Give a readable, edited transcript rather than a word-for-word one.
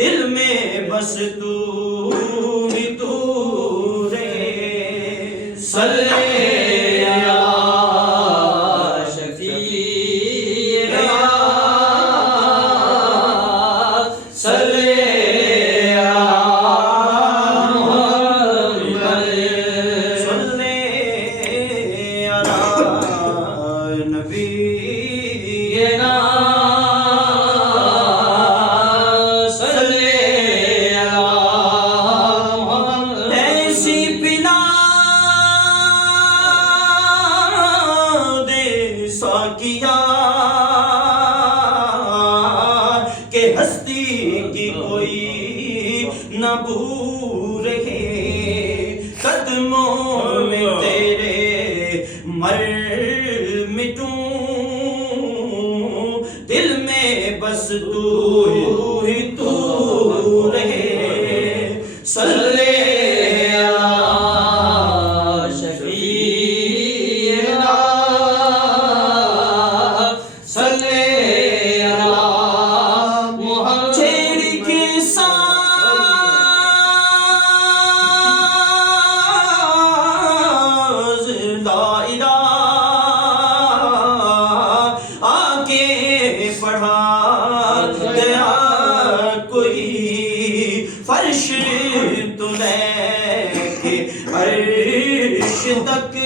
دل میں بس تو ہی تو رہے صلی کیا کہ ہستی کی کوئی نہ بھول رہے قدموں میں تیرے مر مٹوں دل میں بس تو ہی تو رہے صلی فرش تو لے کے عرش تک